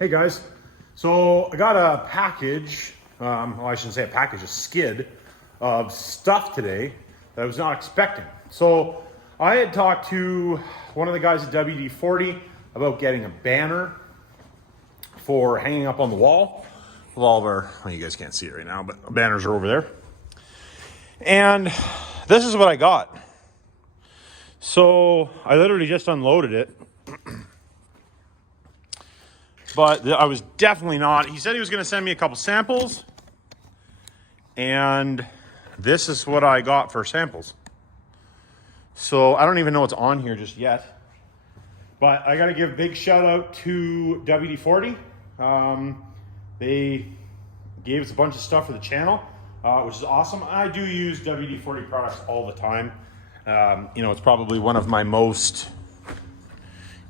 Hey guys, so I got a package, well I shouldn't say a package, a skid of stuff today that I was not expecting. So I had talked to one of the guys at Wd40 about getting a banner for hanging up on the wall of all of our, well you guys can't see it right now, but banners are over there. And this is what I got. So I literally just unloaded it. But I was definitely not. He said he was going to send me a couple samples. And this is what I got for samples. So I don't even know what's on here just yet. But I got to give a big shout out to WD-40. They gave us a bunch of stuff for the channel, which is awesome. I do use WD-40 products all the time. It's probably one of my most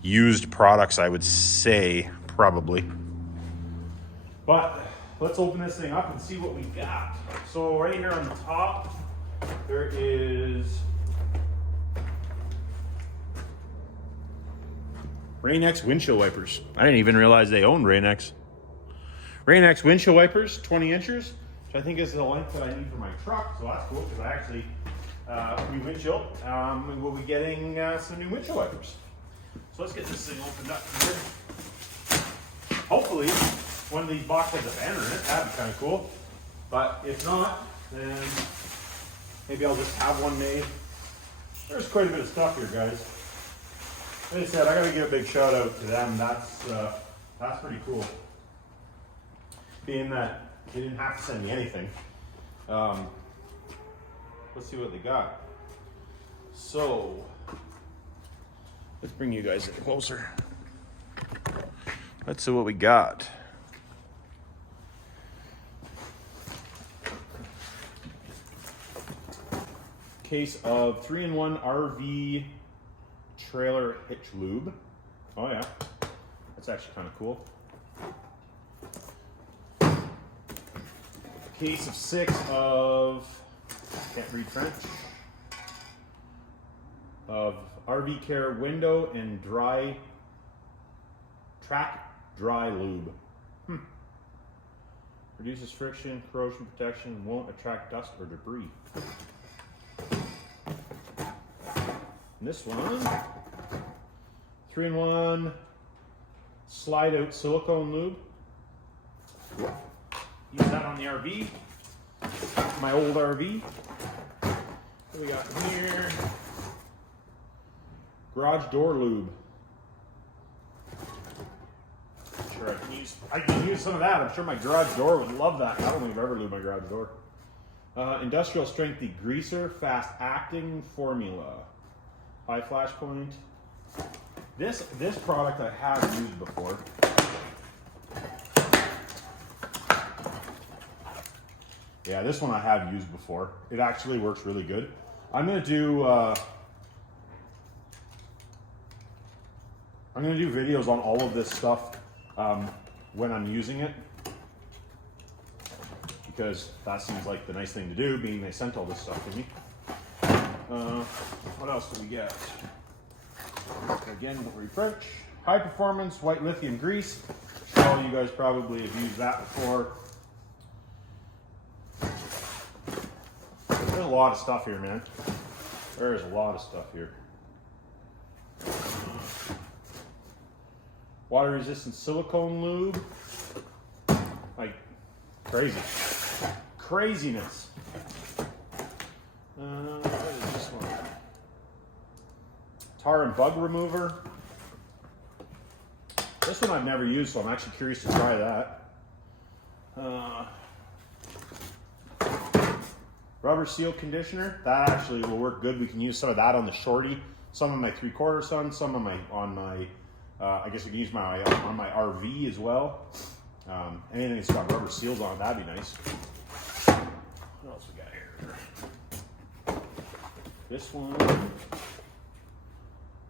used products, I would say. Probably. But let's open this thing up and see what we got. So right here on the top, there is Rain-X windshield wipers. I didn't even realize they owned Rain-X. Rain-X windshield wipers, 20 inches, which I think is the length that I need for my truck. So that's cool because I actually, new windshield, we'll be getting some new windshield wipers. So let's get this thing opened up here. Hopefully, one of these boxes has a banner in it. That'd be kind of cool. But if not, then maybe I'll just have one made. There's quite a bit of stuff here, guys. Like I said, I gotta give a big shout out to them. That's pretty cool. Being that they didn't have to send me anything. Let's see what they got. So, let's bring you guys in closer. Let's see what we got. Case of 3-in-1 RV trailer hitch lube. Oh yeah, that's actually kind of cool. Case of 6 of, can't read French, of RV Care window and track dry lube. Reduces friction, corrosion protection, won't attract dust or debris. And this one, 3-in-1 slide out silicone lube. Use that on the RV, my old RV. What do we got here? Garage door lube. Sure, I can use some of that. I'm sure my garage door would love that. I don't think I've ever lubed my garage door. Industrial strength degreaser, fast acting formula. High flash point. This product I have used before. Yeah, this one I have used before. It actually works really good. I'm gonna do videos on all of this stuff when I'm using it, because that seems like the nice thing to do, being they sent all this stuff to me. What else do we get? Again, refresh. High performance white lithium grease. I'm sure you guys probably have used that before. There's a lot of stuff here, man. There is a lot of stuff here. Water resistant silicone lube. Like crazy. Craziness. What is this one? Tar and bug remover. This one I've never used, so I'm actually curious to try that. Rubber seal conditioner. That actually will work good. We can use some of that on the shorty. Some on my 3/4 ton, some on my I guess we can use on my RV as well. Anything that's got rubber seals on it, that'd be nice. What else we got here? This one.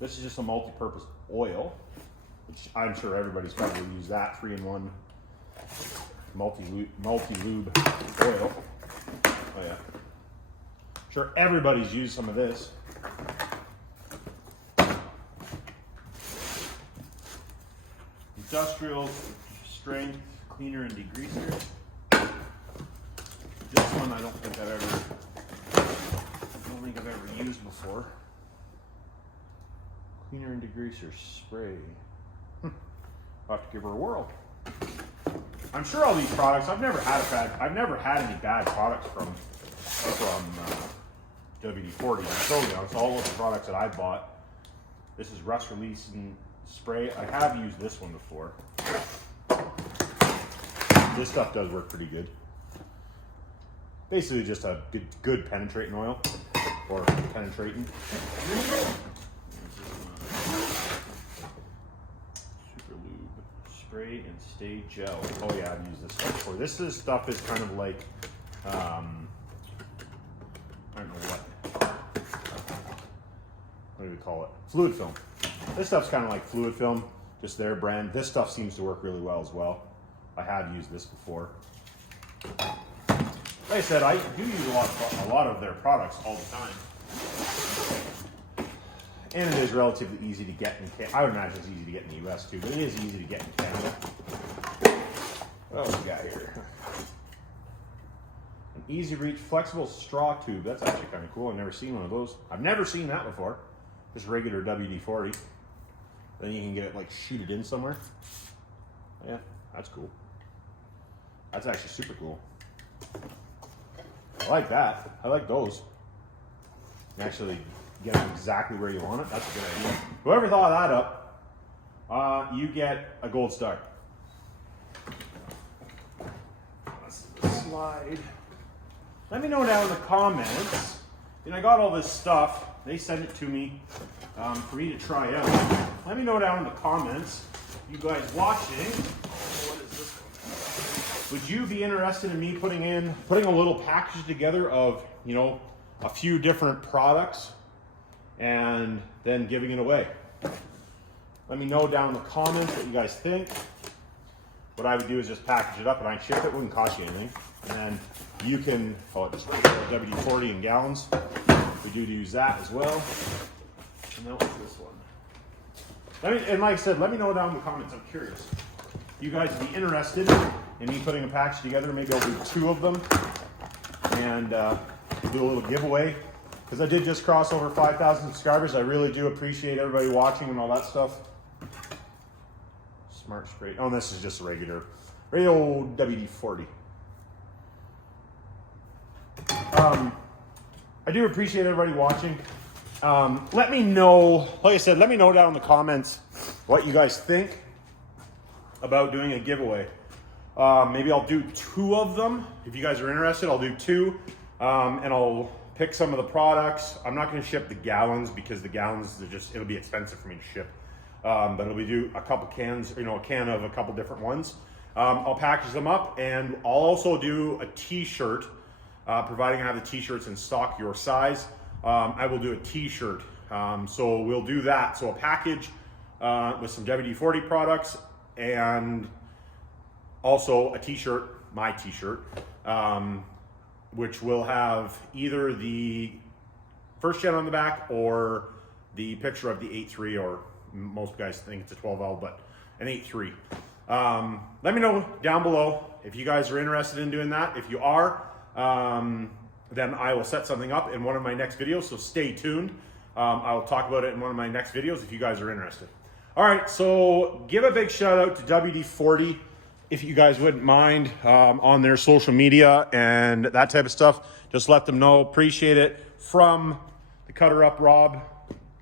This is just a multi-purpose oil, which I'm sure everybody's probably used that. 3-in-1 multi-lube oil. Oh yeah. Sure, everybody's used some of this. industrial strength cleaner and degreaser. This one I don't think I've ever used before. Cleaner and degreaser spray. I'll have to give her a whirl. I'm sure all these products, I've never had any bad products from WD40. I'm totally honest, all of the products that I bought. This is rust releasing spray. I have used this one before. This stuff does work pretty good. Basically just a good penetrating oil, or penetrating. Super lube spray and stay gel. Oh yeah, I've used this stuff before. This stuff is kind of like, I don't know what do we call it? Fluid film. This stuff's kind of like fluid film, just their brand. This stuff seems to work really well as well. I have used this before. Like I said, I do use a lot of their products all the time. And it is relatively easy to get in Canada. I would imagine it's easy to get in the US too, but it is easy to get in Canada. What else we got here? An easy reach flexible straw tube. That's actually kind of cool. I've never seen one of those. I've never seen that before. Just regular WD-40. Then you can get it like sheeted in somewhere. Yeah, that's cool. That's actually super cool. I like that. I like those. You can actually get them exactly where you want it. That's a good idea. Whoever thought that up, you get a gold star. Let's slide. Let me know down in the comments. And I got all this stuff. They sent it to me for me to try out. Let me know down in the comments, you guys watching. What is this one? Would you be interested in me putting a little package together of, you know, a few different products and then giving it away? Let me know down in the comments what you guys think. What I would do is just package it up and I'd ship it. Wouldn't cost you anything. And then you can, just WD-40 in gallons. We do use that as well. And that was this one. And like I said, let me know down in the comments. I'm curious. You guys would be interested in me putting a package together. Maybe I'll do 2 of them and do a little giveaway. Because I did just cross over 5,000 subscribers. I really do appreciate everybody watching and all that stuff. Smart spray. Oh, this is just a regular old WD-40. I do appreciate everybody watching. Let me know, like I said, let me know down in the comments what you guys think about doing a giveaway. Maybe I'll do 2 of them. If you guys are interested, I'll do 2. And I'll pick some of the products. I'm not going to ship the gallons because the gallons, it'll be expensive for me to ship. But it'll be do a couple cans, a can of a couple different ones. I'll package them up and I'll also do a t-shirt. Providing I have the t-shirts in stock your size, I will do a t-shirt. So we'll do that. So a package with some WD-40 products and also a t-shirt, my t-shirt, which will have either the first gen on the back or the picture of the 8.3, or most guys think it's a 12L, but an 8.3. Let me know down below if you guys are interested in doing that. If you are, then I will set something up in one of my next videos, so stay tuned. I'll talk about it in one of my next videos if you guys are interested. All right, so give a big shout out to WD-40 if you guys wouldn't mind, on their social media and that type of stuff. Just let them know. Appreciate it. From the CUTTERUP Rob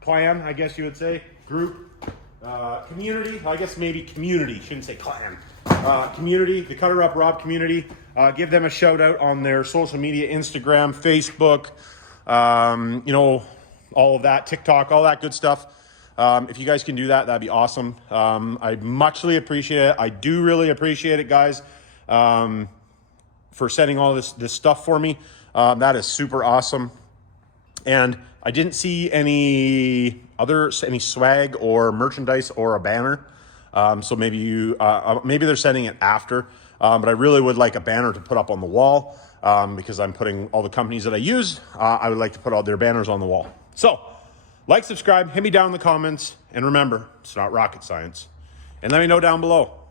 clan, I guess you would say, group, community, I guess maybe community, shouldn't say clan. Community, the CUTTERUP Rob community. Give them a shout out on their social media, Instagram, Facebook, all of that, TikTok, all that good stuff. If you guys can do that, that'd be awesome. I muchly appreciate it. I do really appreciate it, guys, for sending all this stuff for me. That is super awesome. And I didn't see any swag or merchandise or a banner. So maybe maybe they're sending it after. But I really would like a banner to put up on the wall, because I'm putting all the companies that I use. I would like to put all their banners on the wall. So, like, subscribe, hit me down in the comments, and remember, it's not rocket science. and let me know down below.